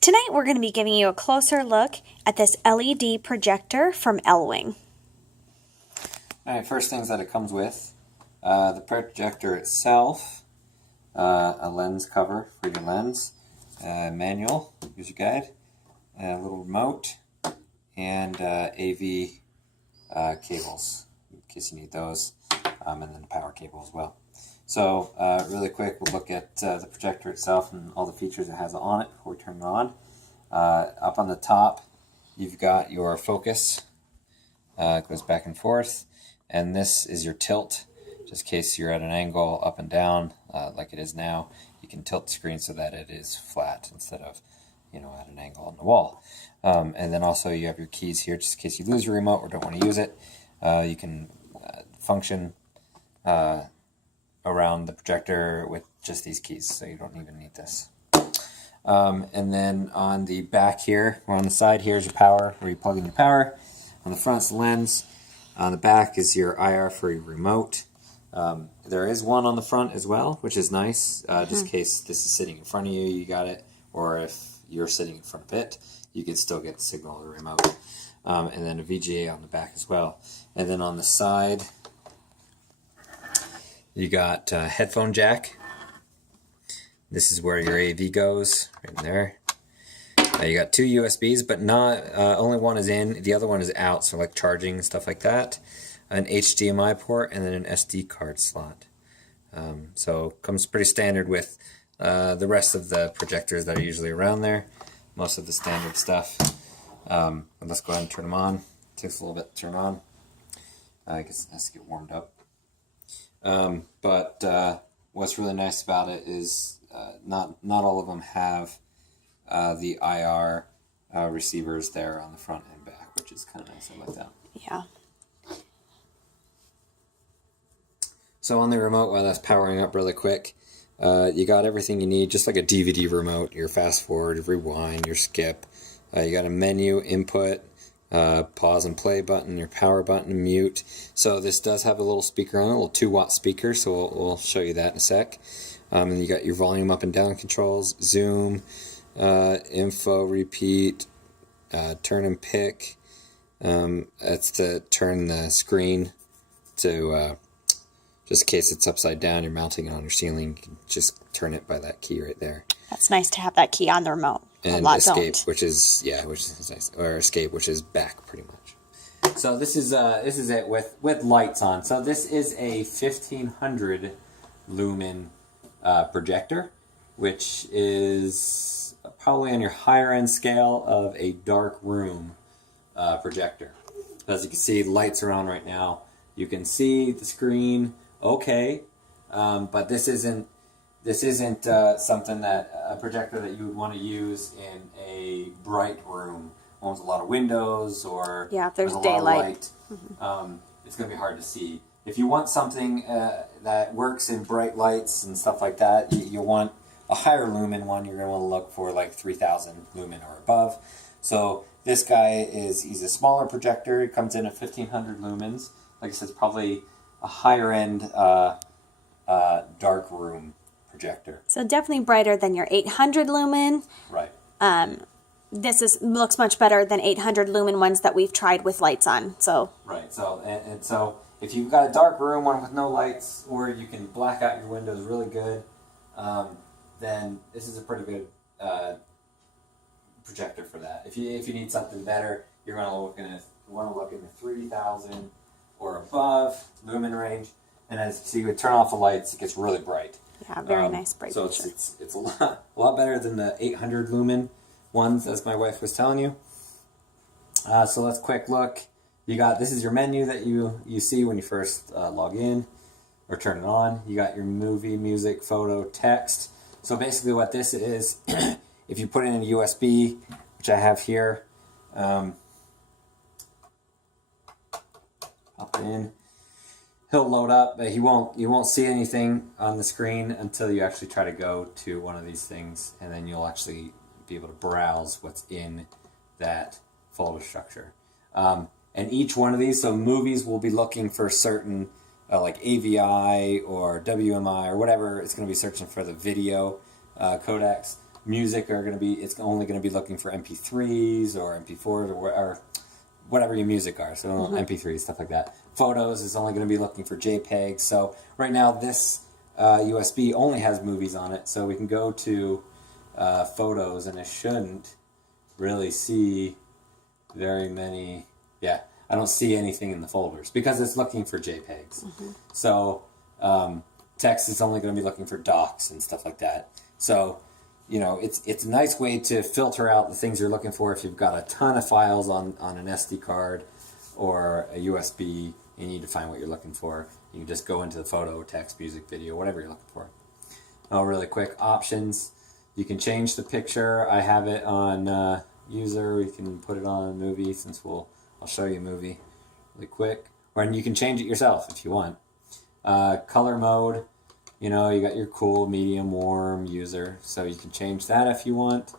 Tonight we're going to be giving you a closer look at this LED projector from Elwing. Alright, first things that it comes with, the projector itself, a lens cover for your lens, manual, user guide, a little remote, and AV cables, in case you need those, and then a power cable as well. So really quick, we'll look at the projector itself and all the features it has on it before we turn it on. Up on the top, you've got your focus. It goes back and forth. And this is your tilt, just in case you're at an angle up and down, like it is now. You can tilt the screen so that it is flat instead of, at an angle on the wall. And then also you have your keys here, just in case you lose your remote or don't want to use it. You can function around the projector with just these keys, so you don't even need this. And then on the back here, or on the side here is your power, where you plug in your power. On the front is the lens. On the back is your IR for your remote. There is one on the front as well, which is nice, just in case this is sitting in front of you, you got it. Or if you're sitting in front of it, you can still get the signal of the remote. And then a VGA on the back as well. And then on the side, you got a headphone jack. This is where your AV goes, right in there. You got two USBs, but not only one is in, the other one is out, so like charging and stuff like that. An HDMI port, and then an SD card slot. So comes pretty standard with the rest of the projectors that are usually around there. Most of the standard stuff. Let's go ahead and turn them on. It takes a little bit to turn on. I guess it has to get warmed up. But what's really nice about it is not all of them have the IR receivers there on the front and back, which is kind of nice. I like that. Yeah. So on the remote, while that's powering up really quick, you got everything you need, just like a DVD remote. Your fast forward, your rewind, your skip. You got a menu, input, pause and play button, your power button, mute. So this does have a little speaker on it, a little 2-watt speaker, so we'll show you that in a sec. And you got your volume up and down controls, zoom, info, repeat, turn and pick. That's to turn the screen to, just in case it's upside down, you're mounting it on your ceiling, you can just turn it by that key right there. That's nice to have that key on the remote. And escape, which is nice, or escape, which is back pretty much. So this is it with lights on. So this is a 1500 lumen projector, which is probably on your higher end scale of a dark room projector. As you can see, lights are on right now. You can see the screen okay, but this isn't something that a projector that you would want to use in a bright room, one with a lot of windows or if there's a daylight. Lot of light. It's going to be hard to see. If you want something that works in bright lights and stuff like that, you want a higher lumen one. You're going to want to look for like 3000 lumen or above. So this guy he's a smaller projector. It comes in at 1500 lumens. Like I said, it's probably a higher end dark room projector. So definitely brighter than your 800 lumen. Right. This looks much better than 800 lumen ones that we've tried with lights on. So right. So and so if you've got a dark room, one with no lights, or you can black out your windows really good, then this is a pretty good projector for that. If you need something better, you're going to look in the 3000 or above lumen range. And as you turn off the lights, it gets really bright. Yeah, very nice bright. So it's a lot better than the 800 lumen ones, as my wife was telling you. So let's quick look. This is your menu that you see when you first log in or turn it on. You got your movie, music, photo, text. So basically what this is, if you put it in a USB, which I have here, pop it in. He'll load up, but you won't see anything on the screen until you actually try to go to one of these things, and then you'll actually be able to browse what's in that folder structure. And each one of these, so movies will be looking for certain like AVI or WMI or whatever, it's going to be searching for the video codecs. music are going to be, it's only going to be looking for MP3s or MP4s or whatever your music are. So MP3s, stuff like that. Photos is only going to be looking for JPEGs. So right now this USB only has movies on it. So we can go to photos, and it shouldn't really see very many. Yeah, I don't see anything in the folders because it's looking for JPEGs. So text is only going to be looking for docs and stuff like that. So, you know, it's a nice way to filter out the things you're looking for if you've got a ton of files on an SD card or a USB. You need to find what you're looking for. You can just go into the photo, text, music, video, whatever you're looking for. Oh, really quick, options. You can change the picture. I have it on user. You can put it on a movie since I'll show you a movie really quick. Or you can change it yourself if you want. Color mode. You know, you got your cool, medium, warm, user. So you can change that if you want.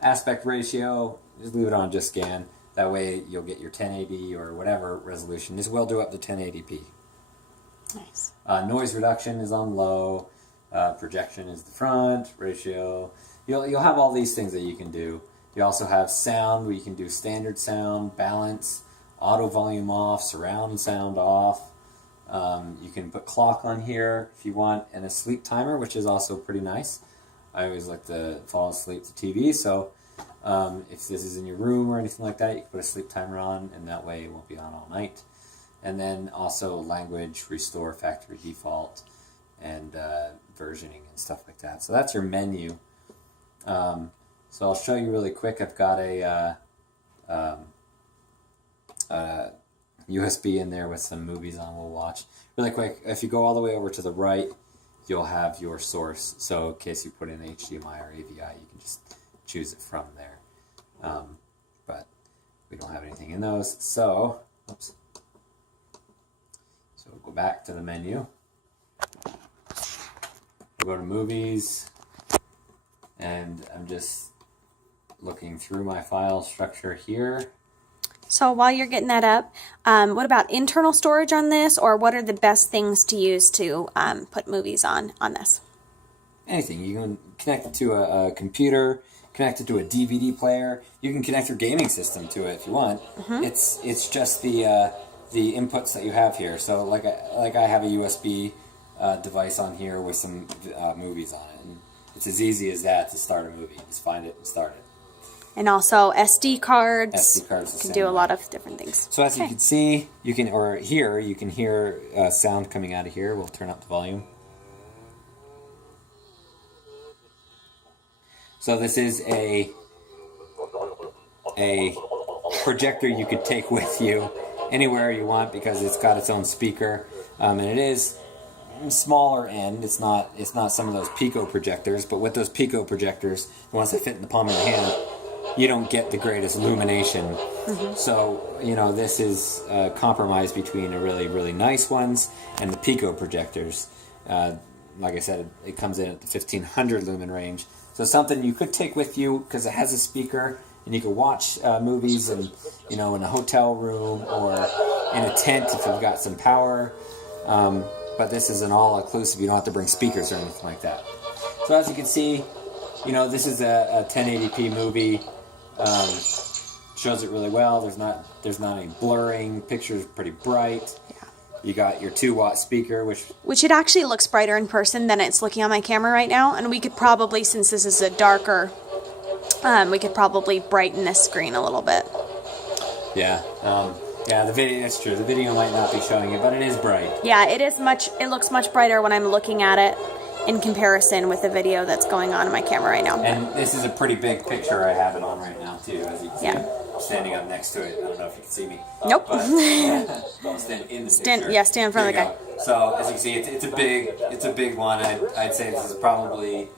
Aspect ratio, just leave it on just scan. That way you'll get your 1080 or whatever resolution. This will do up to 1080p. Nice. Noise reduction is on low. Projection is the front. Ratio. You'll have all these things that you can do. You also have sound where you can do standard sound, balance, auto volume off, surround sound off. You can put clock on here if you want, and a sleep timer, which is also pretty nice. I always like to fall asleep to TV, so if this is in your room or anything like that, you can put a sleep timer on, and that way it won't be on all night. And then also language, restore factory default, and versioning and stuff like that. So that's your menu. So I'll show you really quick. I've got a USB in there with some movies on we'll watch. Really quick, if you go all the way over to the right, you'll have your source. So in case you put in HDMI or AVI, you can just choose it from there. But we don't have anything in those. So, oops. So we'll go back to the menu. We'll go to movies, and I'm just looking through my file structure here. So while you're getting that up, what about internal storage on this, or what are the best things to use to put movies on this? Anything. You can connect it to a computer, connect it to a DVD player. You can connect your gaming system to it if you want. It's just the inputs that you have here. So like I have a USB device on here with some movies on it, and it's as easy as that to start a movie. Just find it and start it. And also SD cards. SD cards can do a lot of different things. So as you can see, you can hear sound coming out of here. We'll turn up the volume. So this is a projector you could take with you anywhere you want because it's got its own speaker, and it is smaller end. It's not some of those Pico projectors, but with those Pico projectors, once they fit in the palm of your hand, you don't get the greatest illumination. So, you know, this is a compromise between the really, really nice ones and the Pico projectors. Like I said, it comes in at the 1500 lumen range. So something you could take with you because it has a speaker, and you can watch movies and, you know, in a hotel room or in a tent if you've got some power. But this is an all-inclusive. You don't have to bring speakers or anything like that. So as you can see, you know, this is a 1080p movie. Shows it really well. There's not any blurring. Picture's pretty bright. Yeah. You got your 2-watt speaker, which it actually looks brighter in person than it's looking on my camera right now. And we could probably, since this is a darker, we could probably brighten this screen a little bit. Yeah. Yeah, the video, that's true. The video might not be showing it, but it is bright. Yeah, it looks much brighter when I'm looking at it in comparison with the video that's going on in my camera right now. And this is a pretty big picture I have it on right now, too, as you can see. I'm standing up next to it. I don't know if you can see me. Nope. But I'm standing in the picture. Stand in front of the guy. So, as you can see, it's a big one. I'd say this is probably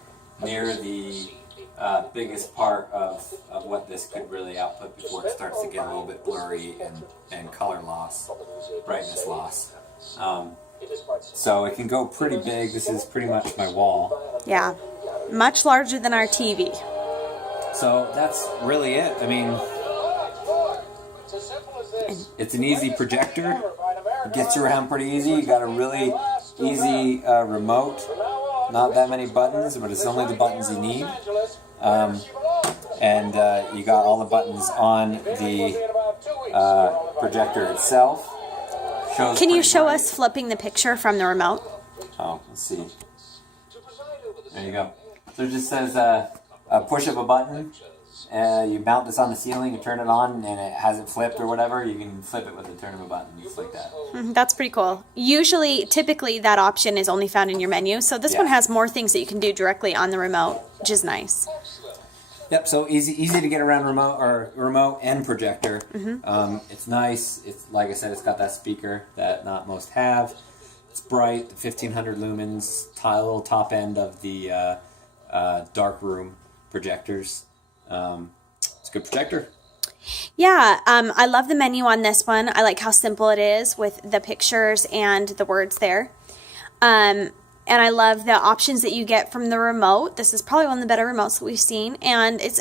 near the biggest part of what this could really output before it starts to get a little bit blurry and color loss, brightness loss. So it can go pretty big. This is pretty much my wall. Yeah, much larger than our TV. So that's really it. I mean, it's an easy projector. It gets around pretty easy. You got a really easy remote. not that many buttons, but it's only the buttons you need. And you got all the buttons on the projector itself. Can you show us flipping the picture from the remote? Oh, let's see. There you go. So it just says push of a button. You mount this on the ceiling, you turn it on, and it hasn't flipped or whatever. You can flip it with the turn of a button, just like that. That's pretty cool. Typically, that option is only found in your menu. So this one has more things that you can do directly on the remote, which is nice. Yep. So easy to get around remote and projector. It's nice. It's like I said, it's got that speaker that not most have. It's bright, 1500 lumens, little top end of the dark room projectors. It's a good projector. Yeah, I love the menu on this one. I like how simple it is with the pictures and the words there. And I love the options that you get from the remote. This is probably one of the better remotes that we've seen. And it's